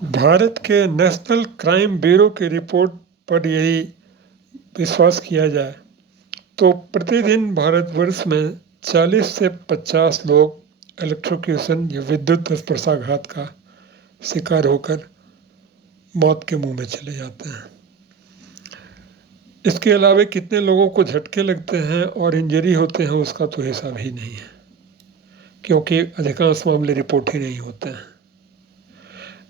भारत के national crime bureau की report पर यदि विश्वास किया जाए तो प्रतिदिन भारतवर्ष में 40 से 50 लोग इलेक्ट्रोक्यूशन या विद्युत स्पर्शाघात का शिकार होकर मौत के मुंह में चले जाते हैं। इसके अलावा कितने लोगों को झटके लगते हैं और इंजरी होते हैं उसका तो हिसाब ही नहीं है, क्योंकि अधिकांश मामले रिपोर्ट ही नहीं होते हैं।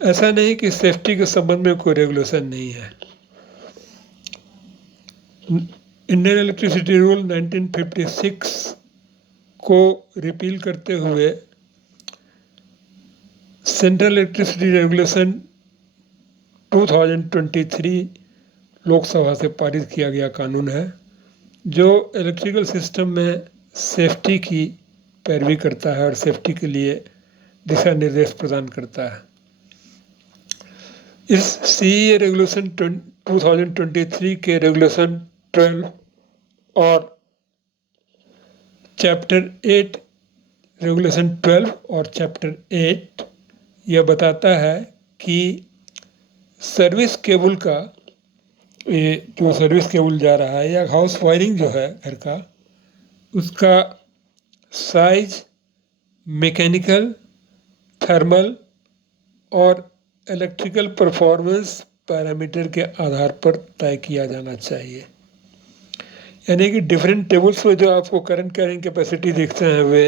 ऐसा नहीं कि सेफ्टी के संबंध में कोई रेगुलेशन नहीं है। इंडियन इलेक्ट्रिसिटी रूल 1956 को रिपील करते हुए सेंट्रल इलेक्ट्रिसिटी रेगुलेशन 2023 लोकसभा से पारित किया गया कानून है, जो इलेक्ट्रिकल सिस्टम में सेफ्टी की पैरवी करता है और सेफ्टी के लिए दिशा निर्देश प्रदान करता है। इस सीईए रेगुलेशन 2023 के रेगुलेशन 12 और चैप्टर 8 रेगुलेशन 12 और चैप्टर 8 यह बताता है कि सर्विस केबल का ये जो सर्विस केबल जा रहा है या हाउस वायरिंग जो है घर का, उसका साइज मैकेनिकल, थर्मल और इलेक्ट्रिकल परफॉर्मेंस पैरामीटर के आधार पर तय किया जाना चाहिए। यानी कि डिफरेंट टेबल्स में जो आपको करंट कैरिंग कैपेसिटी देखते हैं वे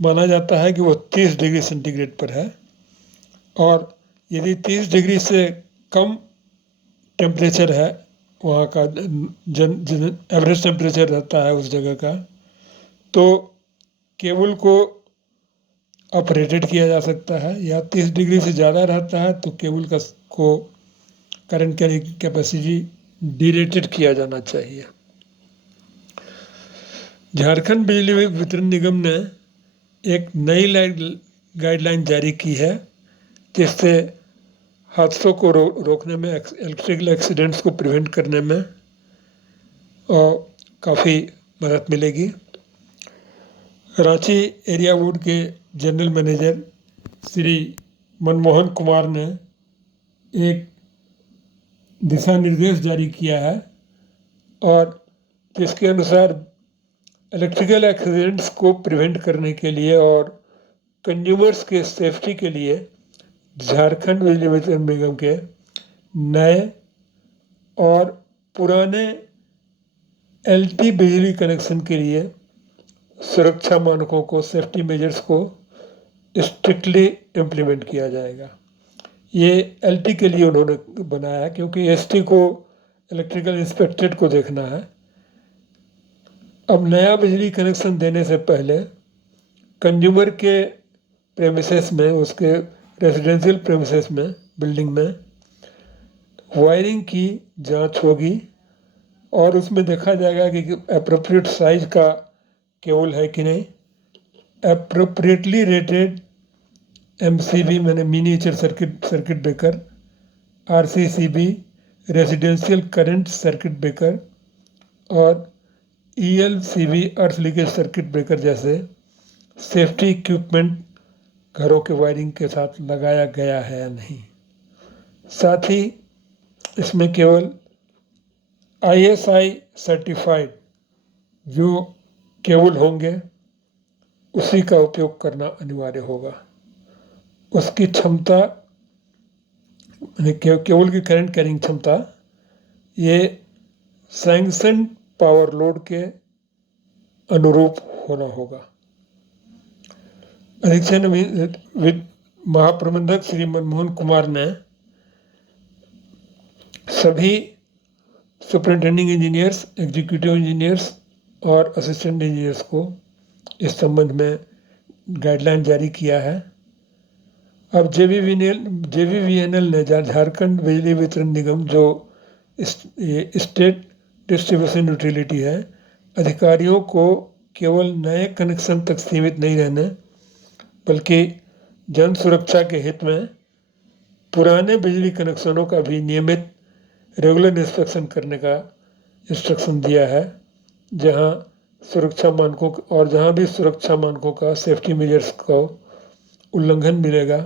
माना जाता है कि वो 30 डिग्री सेंटीग्रेड पर है, और यदि 30 डिग्री से कम टेम्परेचर है वहाँ का एवरेज टेम्परेचर रहता है उस जगह का, तो केबल को ऑपरेटेड किया जा सकता है, या 30 डिग्री से ज़्यादा रहता है तो केबल को करंट कैरिंग कैपेसिटी डीरेटेड किया जाना चाहिए। झारखंड बिजली वितरण निगम ने एक नई गाइडलाइन जारी की है, जिससे हादसों को रोकने में, इलेक्ट्रिकल एक्सीडेंट्स को प्रिवेंट करने में और काफ़ी मदद मिलेगी। रांची एरिया बोर्ड के जनरल मैनेजर श्री मनमोहन कुमार ने एक दिशा निर्देश जारी किया है, और जिसके अनुसार इलेक्ट्रिकल एक्सीडेंट्स को प्रिवेंट करने के लिए और कंज्यूमर्स के सेफ्टी के लिए झारखंड बिजली वितरण निगम के नए और पुराने एलटी बिजली कनेक्शन के लिए सुरक्षा मानकों को, सेफ्टी मेजर्स को स्ट्रिक्टली इम्प्लीमेंट किया जाएगा। ये एलटी के लिए उन्होंने बनाया है, क्योंकि एसटी को इलेक्ट्रिकल इंस्पेक्टरेट को देखना है। अब नया बिजली कनेक्शन देने से पहले कंज्यूमर के प्रेमिसेस में, उसके रेजिडेंशियल प्रेमिसेस में, बिल्डिंग में वायरिंग की जांच होगी, और उसमें देखा जाएगा कि एप्रोप्रिएट साइज का केबल है कि नहीं, एप्रोप्रिएटली रेटेड एमसीबी मैंने miniature circuit breaker, RCCB residential current circuit breaker और ELCB earth leakage circuit breaker जैसे सेफ्टी इक्विपमेंट घरों के वायरिंग के साथ लगाया गया है या नहीं। साथ ही इसमें केवल आईएसआई सर्टिफाइड जो केबल होंगे उसी का उपयोग करना अनिवार्य होगा। उसकी क्षमता, केबल की करंट कैरिंग क्षमता, ये सैंक्शन पावर लोड के अनुरूप होना होगा। अधीक्षण महाप्रबंधक श्री मनमोहन कुमार ने सभी सुपरिटेंडिंग इंजीनियर्स, एग्जीक्यूटिव इंजीनियर्स और असिस्टेंट इंजीनियर्स को इस संबंध में गाइडलाइन जारी किया है। अब जेवीवीएनएल ने, झारखंड बिजली वितरण निगम जो स्टेट डिस्ट्रीब्यूशन यूटिलिटी है, अधिकारियों को केवल नए कनेक्शन तक सीमित नहीं रहने बल्कि जन सुरक्षा के हित में पुराने बिजली कनेक्शनों का भी नियमित रेगुलर इंस्पेक्शन करने का इंस्ट्रक्शन दिया है। जहां भी सुरक्षा मानकों का, सेफ्टी मेजर्स का उल्लंघन मिलेगा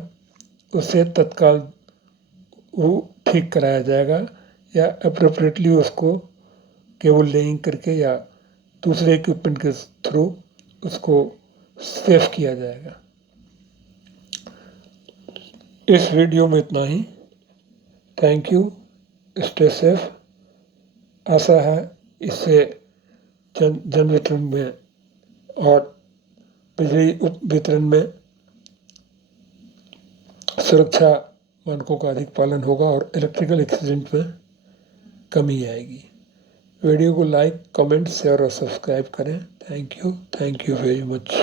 उसे तत्काल वो ठीक कराया जाएगा या अप्रोप्रिएटली उसको केबल लेइंग करके या दूसरे इक्विपमेंट के थ्रू उसको सेफ किया जाएगा। इस वीडियो में इतना ही। Thank you. Stay safe. आशा है इससे जन वितरण में और बिजली वितरण में सुरक्षा मानकों का अधिक पालन होगा और इलेक्ट्रिकल एक्सीडेंट में कमी आएगी। वीडियो को लाइक, कमेंट, शेयर और सब्सक्राइब करें। Thank you very much.